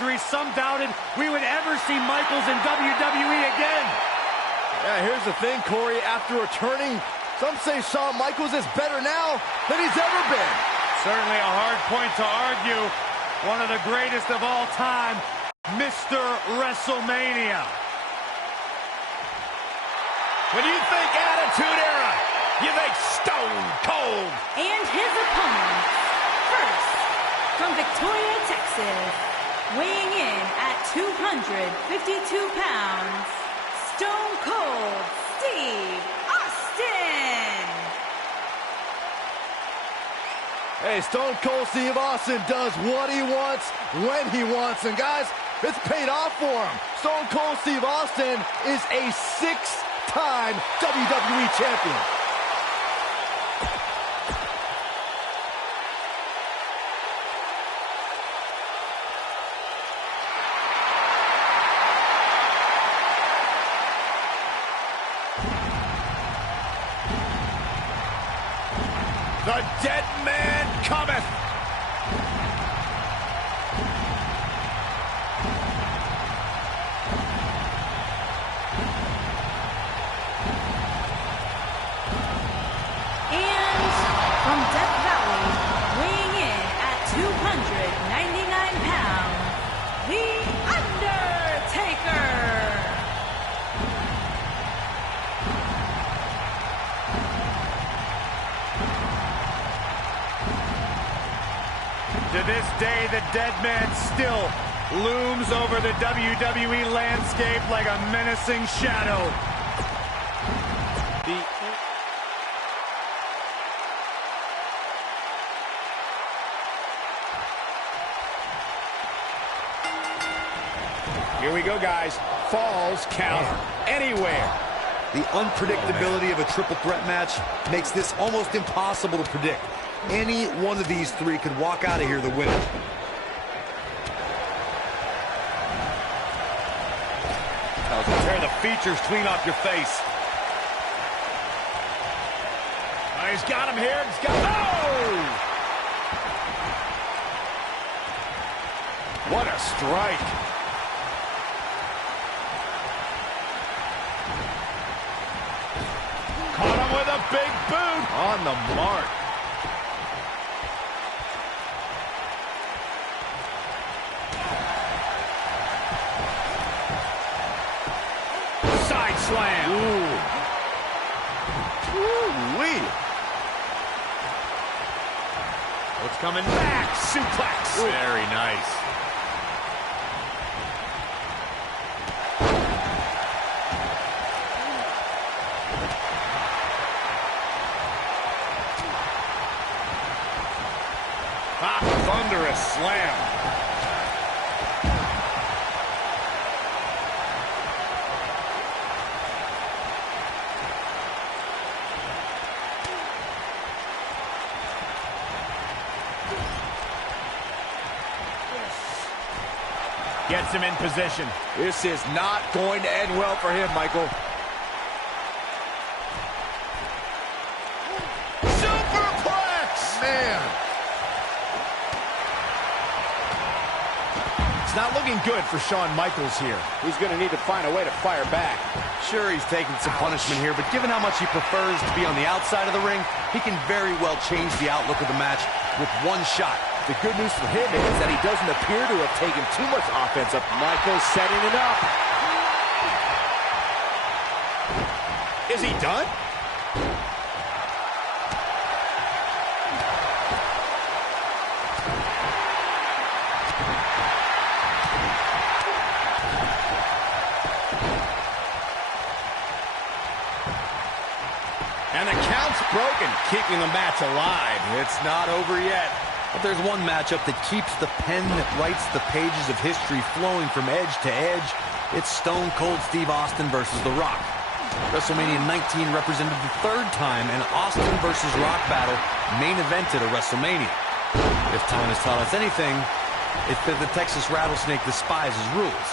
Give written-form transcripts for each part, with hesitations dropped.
injury, some doubted we would ever see Michaels in WWE again. Yeah, here's the thing, Corey. After returning, some say Shawn Michaels is better now than he's ever been. Certainly a hard point to argue. One of the greatest of all time, Mr. WrestleMania. When you think Attitude Era, you think Stone Cold. And his opponent, first, from Victoria, Texas, weighing in at 252 pounds, Stone Cold Steve Austin. Hey, Stone Cold Steve Austin does what he wants, when he wants. And guys, it's paid off for him. Stone Cold Steve Austin is a six-time WWE champion. The dead man cometh. And from Death Valley, weighing in at 299 pounds, The Undertaker. To this day, the dead man still looms over the WWE landscape like a menacing shadow. Here we go, guys. Falls count anywhere. The unpredictability of a triple threat match makes this almost impossible to predict. Any one of these three could walk out of here the winner. That'll tear the features clean off your face. Oh, he's got him here. He's got. Oh! What a strike. Caught him with a big boot. On the mark. Side slam. Ooh. Woo-wee. What's coming back? Suplex. Ooh. Very nice. Thunderous slam. Gets him in position. This is not going to end well for him, Michael. Superplex! Man. It's not looking good for Shawn Michaels here. He's going to need to find a way to fire back. Sure, he's taking some punishment here, but given how much he prefers to be on the outside of the ring, he can very well change the outlook of the match with one shot. The good news for him is that he doesn't appear to have taken too much offense up. Michaels setting it up. Is he done? And the count's broken, keeping the match alive. It's not over yet. But there's one matchup that keeps the pen that writes the pages of history flowing from edge to edge. It's Stone Cold Steve Austin versus The Rock. WrestleMania 19 represented the third time an Austin versus Rock battle main evented a WrestleMania. If time has taught us anything, it's that the Texas Rattlesnake despises rules.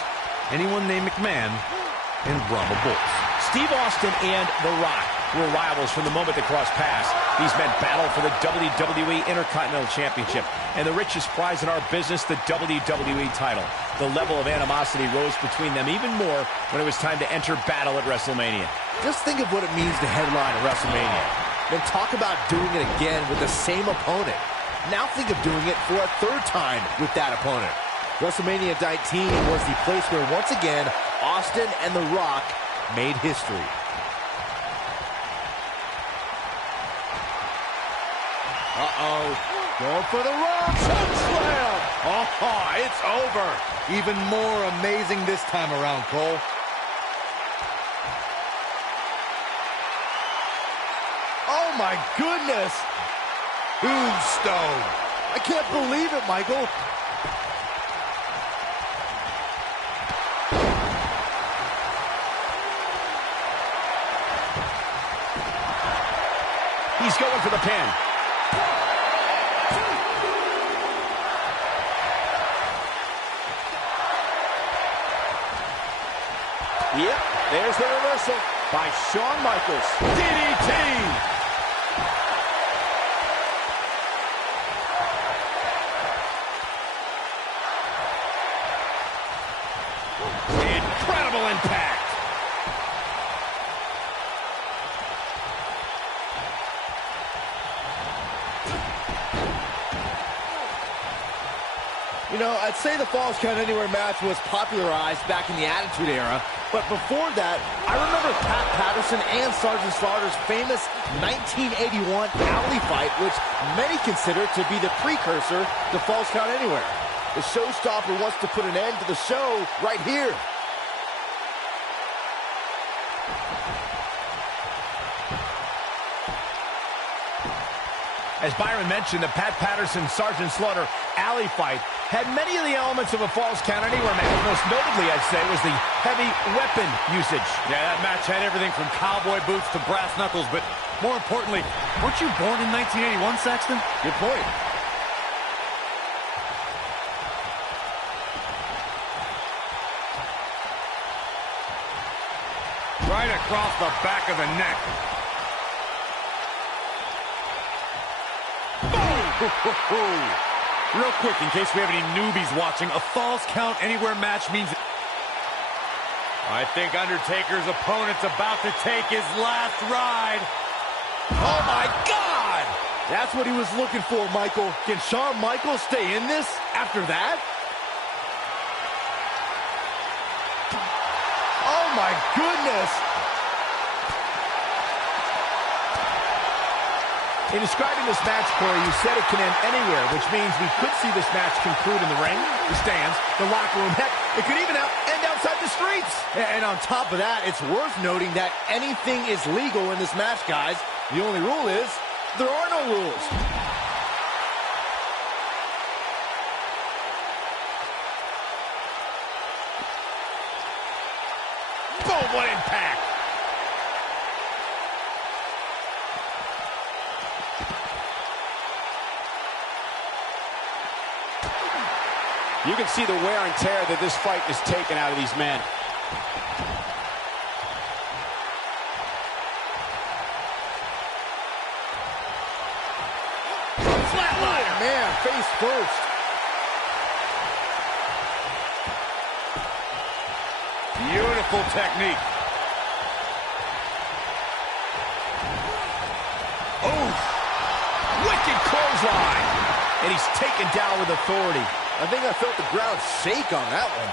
Anyone named McMahon and Brahma Bulls. Steve Austin and The Rock were rivals from the moment they crossed paths. These men battle for the WWE Intercontinental Championship and the richest prize in our business, the WWE title. The level of animosity rose between them even more when it was time to enter battle at WrestleMania. Just think of what it means to headline a WrestleMania. Then talk about doing it again with the same opponent. Now think of doing it for a third time with that opponent. WrestleMania 19 was the place where, once again, Austin and The Rock made history. Going for the Rock. Chokeslam. Oh, it's over. Even more amazing this time around, Cole. Oh, my goodness. Tombstone. I can't believe it, Michael. He's going for the pin. Yep, there's the reversal by Shawn Michaels. DDT. Incredible impact. You know, I'd say the Falls Count Anywhere match was popularized back in the Attitude Era, but before that, I remember Pat Patterson and Sergeant Slaughter's famous 1981 alley fight, which many consider to be the precursor to Falls Count Anywhere. The showstopper wants to put an end to the show right here. As Byron mentioned, the Pat Patterson-Sergeant Slaughter alley fight had many of the elements of a Falls Count Anywhere match. Most notably, I'd say, was the heavy weapon usage. Yeah, that match had everything from cowboy boots to brass knuckles, but more importantly, weren't you born in 1981, Saxton? Good point. Right across the back of the neck. Real quick, in case we have any newbies watching, a Falls Count Anywhere match means... I think Undertaker's opponent's about to take his last ride. Oh, my God! That's what he was looking for, Michael. Can Shawn Michaels stay in this after that? Oh, my goodness! In describing this match, Corey, you said it can end anywhere, which means we could see this match conclude in the ring, the stands, the locker room. Heck, it could even end outside the streets. And on top of that, it's worth noting that anything is legal in this match, guys. The only rule is, there are no rules. Boom, what impact! You can see the wear and tear that this fight is taken out of these men. Flatliner! Oh, man, face first. Beautiful technique. Oh, wicked clothesline. And he's taken down with authority. I think I felt the ground shake on that one.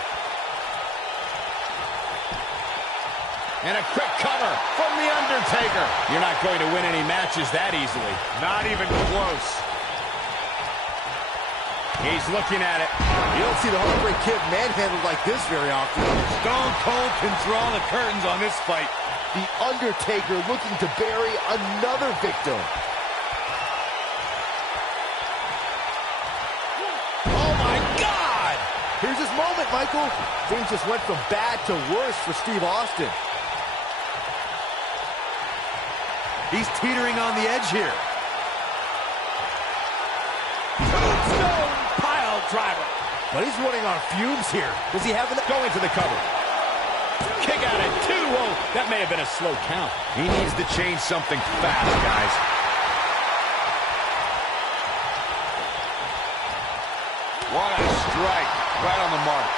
And a quick cover from The Undertaker. You're not going to win any matches that easily. Not even close. He's looking at it. You don't see the Heartbreak Kid manhandled like this very often. Stone Cold can draw the curtains on this fight. The Undertaker looking to bury another victim. Here's his moment, Michael. Things just went from bad to worse for Steve Austin. He's teetering on the edge here. Tombstone pile driver. But he's running on fumes here. Does he have enough? Going for the cover. Kick out at 2. Whoa, that may have been a slow count. He needs to change something fast, guys. right. Right on the mark.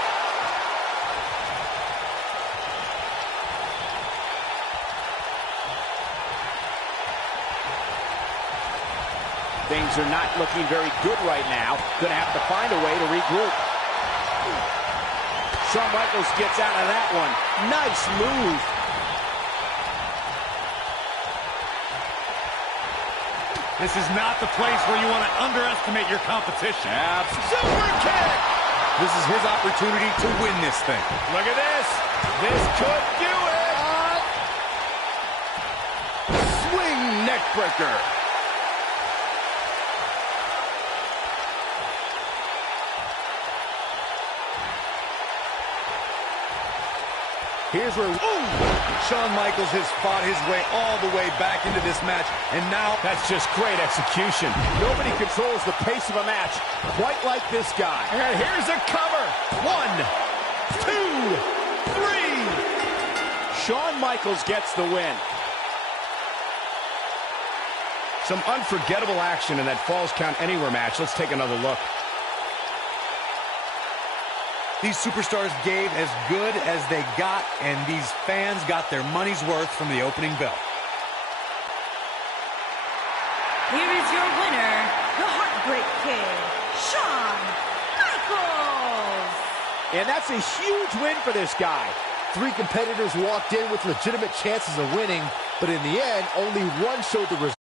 Things are not looking very good right now. Gonna have to find a way to regroup. Shawn Michaels gets out of that one. Nice move. This is not the place where you want to underestimate your competition. Super kick! This is his opportunity to win this thing. Look at this. This could do it. Swing neckbreaker. Here's where, Shawn Michaels has fought his way all the way back into this match, and now That's just great execution. Nobody controls the pace of a match quite like this guy. And here's a cover. 1, 2, 3. Shawn Michaels gets the win. Some unforgettable action in that Falls Count Anywhere match. Let's take another look. These superstars gave as good as they got, and these fans got their money's worth from the opening bell. Here is your winner, the Heartbreak Kid, Shawn Michaels. And that's a huge win for this guy. 3 competitors walked in with legitimate chances of winning, but in the end, only one showed the results.